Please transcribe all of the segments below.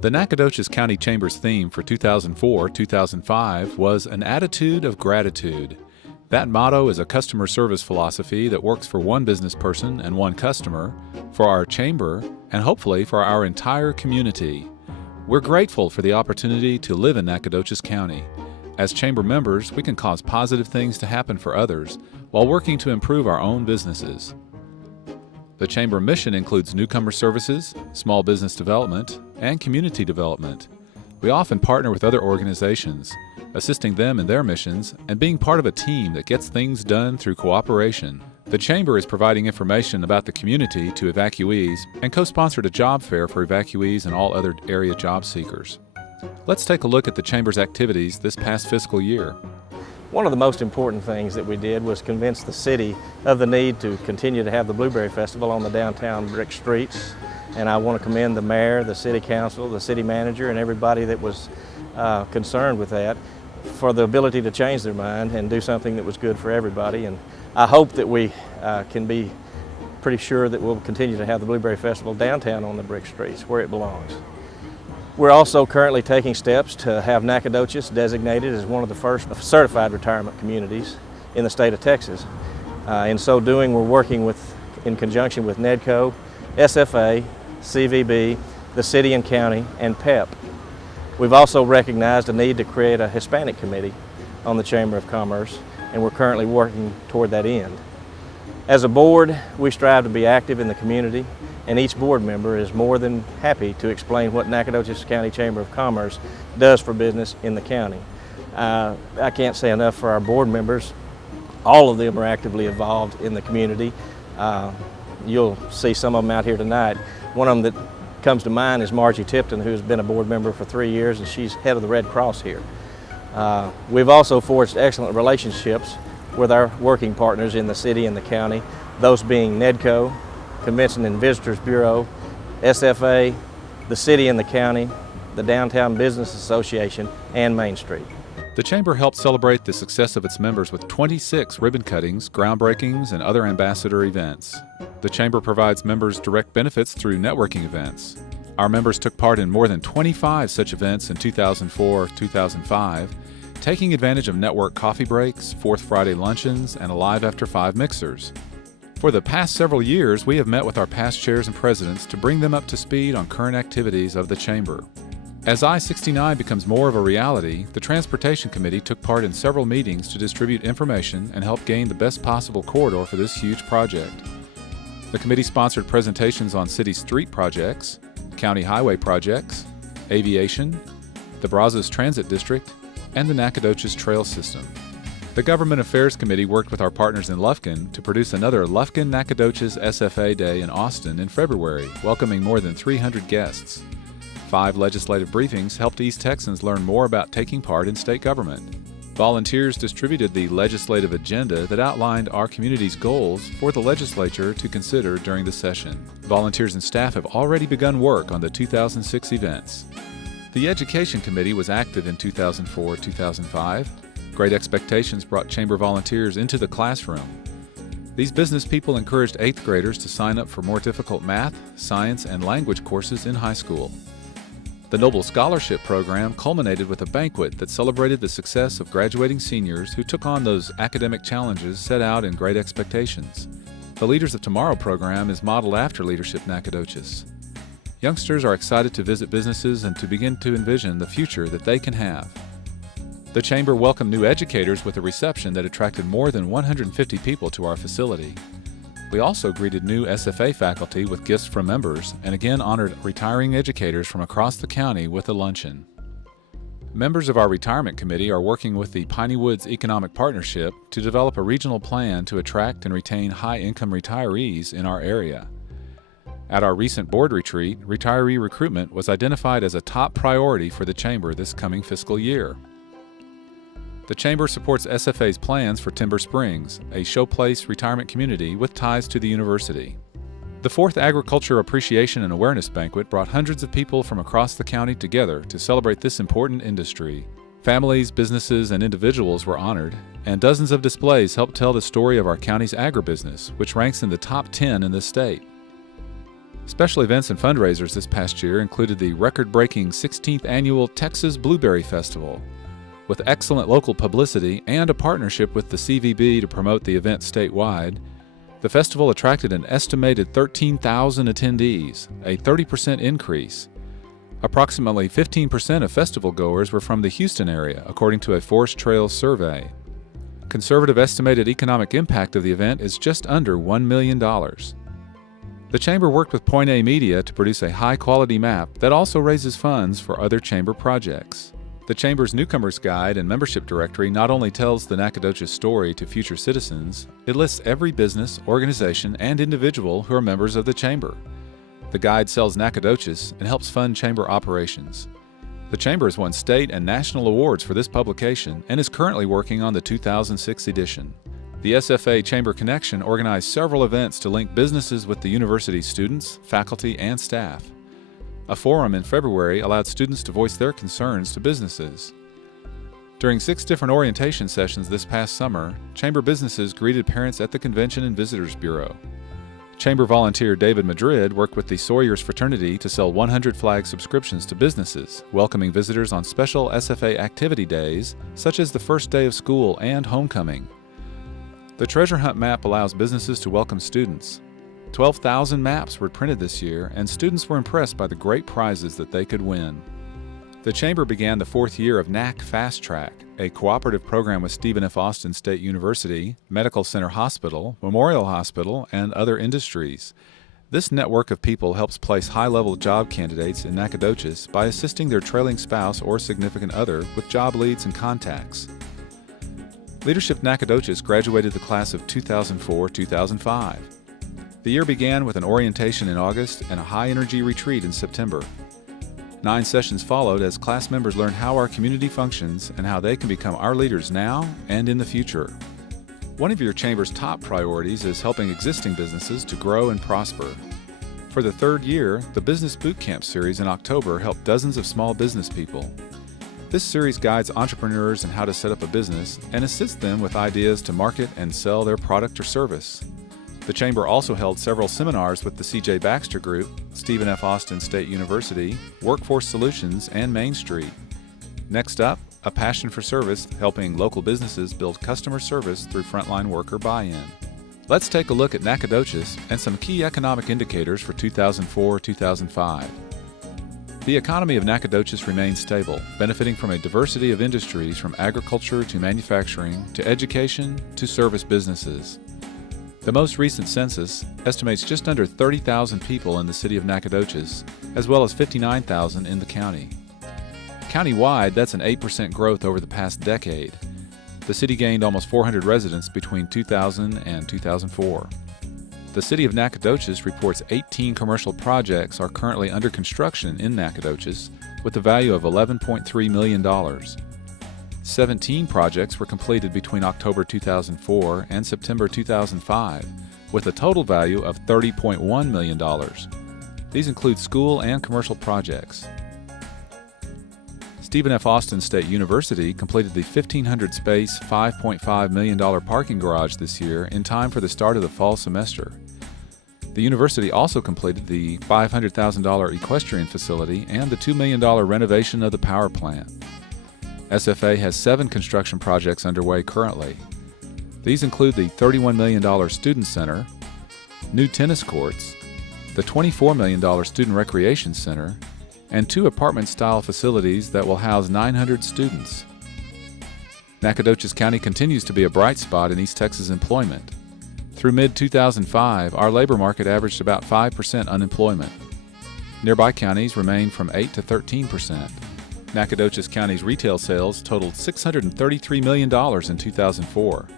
The Nacogdoches County Chamber's theme for 2004-2005 was an attitude of gratitude. That motto is a customer service philosophy that works for one business person and one customer, for our chamber, and hopefully for our entire community. We're grateful for the opportunity to live in Nacogdoches County. As chamber members, we can cause positive things to happen for others while working to improve our own businesses. The chamber mission includes newcomer services, small business development, and community development. We often partner with other organizations, assisting them in their missions and being part of a team that gets things done through cooperation. The chamber is providing information about the community to evacuees and co-sponsored a job fair for evacuees and all other area job seekers. Let's take a look at the chamber's activities this past fiscal year. One of the most important things that we did was convince the city of the need to continue to have the Blueberry Festival on the downtown brick streets. And I want to commend the mayor, the city council, the city manager, and everybody that was concerned with that for the ability to change their mind and do something that was good for everybody. And I hope that we can be pretty sure that we'll continue to have the Blueberry Festival downtown on the brick streets where it belongs. We're also currently taking steps to have Nacogdoches designated as one of the first certified retirement communities in the state of Texas. In so doing, we're working in conjunction with NEDCO, SFA, CVB, the city and county, and PEP. We've also recognized a need to create a Hispanic committee on the Chamber of Commerce, and we're currently working toward that end. As a board, we strive to be active in the community, and each board member is more than happy to explain what Nacogdoches County Chamber of Commerce does for business in the county. I can't say enough for our board members. All of them are actively involved in the community. You'll see some of them out here tonight. One of them that comes to mind is Margie Tipton, who's been a board member for 3 years, and she's head of the Red Cross here. We've also forged excellent relationships with our working partners in the city and the county, those being NEDCO, Convention and Visitors Bureau, SFA, the city and the county, the Downtown Business Association, and Main Street. The Chamber helped celebrate the success of its members with 26 ribbon cuttings, groundbreakings, and other ambassador events. The Chamber provides members direct benefits through networking events. Our members took part in more than 25 such events in 2004-2005, taking advantage of network coffee breaks, Fourth Friday luncheons, and Alive After 5 mixers. For the past several years, we have met with our past chairs and presidents to bring them up to speed on current activities of the Chamber. As I-69 becomes more of a reality, the Transportation Committee took part in several meetings to distribute information and help gain the best possible corridor for this huge project. The committee sponsored presentations on city street projects, county highway projects, aviation, the Brazos Transit District, and the Nacogdoches Trail System. The Government Affairs Committee worked with our partners in Lufkin to produce another Lufkin-Nacogdoches SFA Day in Austin in February, welcoming more than 300 guests. 5 legislative briefings helped East Texans learn more about taking part in state government. Volunteers distributed the legislative agenda that outlined our community's goals for the legislature to consider during the session. Volunteers and staff have already begun work on the 2006 events. The Education Committee was active in 2004-2005. Great Expectations brought Chamber volunteers into the classroom. These business people encouraged 8th graders to sign up for more difficult math, science, and language courses in high school. The Noble Scholarship Program culminated with a banquet that celebrated the success of graduating seniors who took on those academic challenges set out in Great Expectations. The Leaders of Tomorrow program is modeled after Leadership Nacogdoches. Youngsters are excited to visit businesses and to begin to envision the future that they can have. The Chamber welcomed new educators with a reception that attracted more than 150 people to our facility. We also greeted new SFA faculty with gifts from members and again honored retiring educators from across the county with a luncheon. Members of our retirement committee are working with the Piney Woods Economic Partnership to develop a regional plan to attract and retain high-income retirees in our area. At our recent board retreat, retiree recruitment was identified as a top priority for the Chamber this coming fiscal year. The Chamber supports SFA's plans for Timber Springs, a showplace retirement community with ties to the university. The 4th Agriculture Appreciation and Awareness Banquet brought hundreds of people from across the county together to celebrate this important industry. Families, businesses, and individuals were honored, and dozens of displays helped tell the story of our county's agribusiness, which ranks in the top 10 in the state. Special events and fundraisers this past year included the record-breaking 16th Annual Texas Blueberry Festival. With excellent local publicity and a partnership with the CVB to promote the event statewide, the festival attracted an estimated 13,000 attendees, a 30% increase. Approximately 15% of festival goers were from the Houston area, according to a Forest Trails survey. Conservative estimated economic impact of the event is just under $1 million. The Chamber worked with Point A Media to produce a high-quality map that also raises funds for other Chamber projects. The Chamber's Newcomers Guide and Membership Directory not only tells the Nacogdoches story to future citizens, it lists every business, organization, and individual who are members of the Chamber. The guide sells Nacogdoches and helps fund Chamber operations. The Chamber has won state and national awards for this publication and is currently working on the 2006 edition. The SFA Chamber Connection organized several events to link businesses with the university's students, faculty, and staff. A forum in February allowed students to voice their concerns to businesses. During 6 different orientation sessions this past summer, Chamber businesses greeted parents at the Convention and Visitors Bureau. Chamber volunteer David Madrid worked with the Sawyers fraternity to sell 100 flag subscriptions to businesses, welcoming visitors on special SFA activity days, such as the first day of school and homecoming. The treasure hunt map allows businesses to welcome students. 12,000 maps were printed this year, and students were impressed by the great prizes that they could win. The Chamber began the 4th year of NAC Fast Track, a cooperative program with Stephen F. Austin State University, Medical Center Hospital, Memorial Hospital, and other industries. This network of people helps place high-level job candidates in Nacogdoches by assisting their trailing spouse or significant other with job leads and contacts. Leadership Nacogdoches graduated the class of 2004-2005. The year began with an orientation in August and a high-energy retreat in September. 9 sessions followed as class members learned how our community functions and how they can become our leaders now and in the future. One of your Chamber's top priorities is helping existing businesses to grow and prosper. For the 3rd year, the Business Bootcamp series in October helped dozens of small business people. This series guides entrepreneurs in how to set up a business and assists them with ideas to market and sell their product or service. The Chamber also held several seminars with the C.J. Baxter Group, Stephen F. Austin State University, Workforce Solutions, and Main Street. Next up, a passion for service, helping local businesses build customer service through frontline worker buy-in. Let's take a look at Nacogdoches and some key economic indicators for 2004-2005. The economy of Nacogdoches remains stable, benefiting from a diversity of industries from agriculture to manufacturing to education to service businesses. The most recent census estimates just under 30,000 people in the city of Nacogdoches, as well as 59,000 in the county. Countywide, that's an 8% growth over the past decade. The city gained almost 400 residents between 2000 and 2004. The city of Nacogdoches reports 18 commercial projects are currently under construction in Nacogdoches with a value of $11.3 million. 17 projects were completed between October 2004 and September 2005 with a total value of $30.1 million. These include school and commercial projects. Stephen F. Austin State University completed the 1,500-space, $5.5 million parking garage this year in time for the start of the fall semester. The university also completed the $500,000 equestrian facility and the $2 million renovation of the power plant. SFA has 7 construction projects underway currently. These include the $31 million student center, new tennis courts, the $24 million student recreation center, and 2 apartment-style facilities that will house 900 students. Nacogdoches County continues to be a bright spot in East Texas employment. Through mid-2005, our labor market averaged about 5% unemployment. Nearby counties remain from 8 to 13%. Nacogdoches County's retail sales totaled $633 million in 2004.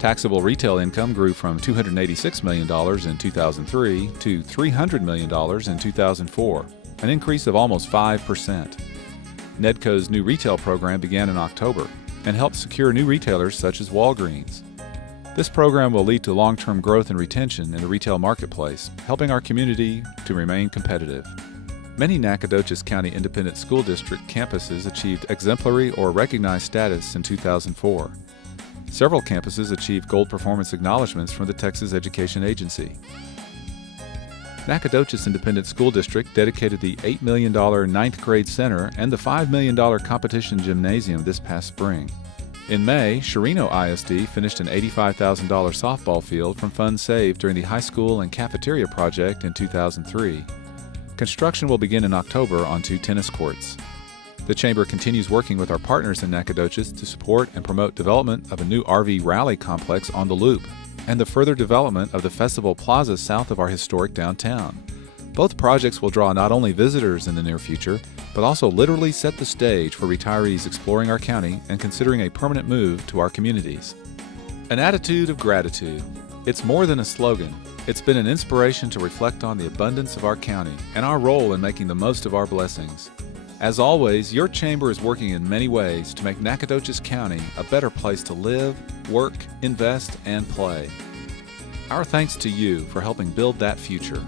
Taxable retail income grew from $286 million in 2003 to $300 million in 2004. An increase of almost 5%. NEDCO's new retail program began in October and helped secure new retailers such as Walgreens. This program will lead to long-term growth and retention in the retail marketplace, helping our community to remain competitive. Many Nacogdoches County Independent School District campuses achieved exemplary or recognized status in 2004. Several campuses achieved gold performance acknowledgments from the Texas Education Agency. Nacogdoches Independent School District dedicated the $8 million ninth grade center and the $5 million competition gymnasium this past spring. In May, Chirino ISD finished an $85,000 softball field from funds saved during the high school and cafeteria project in 2003. Construction will begin in October on 2 tennis courts. The Chamber continues working with our partners in Nacogdoches to support and promote development of a new RV rally complex on the Loop and the further development of the Festival Plaza south of our historic downtown. Both projects will draw not only visitors in the near future, but also literally set the stage for retirees exploring our county and considering a permanent move to our communities. An attitude of gratitude. It's more than a slogan. It's been an inspiration to reflect on the abundance of our county and our role in making the most of our blessings. As always, your chamber is working in many ways to make Nacogdoches County a better place to live, work, invest, and play. Our thanks to you for helping build that future.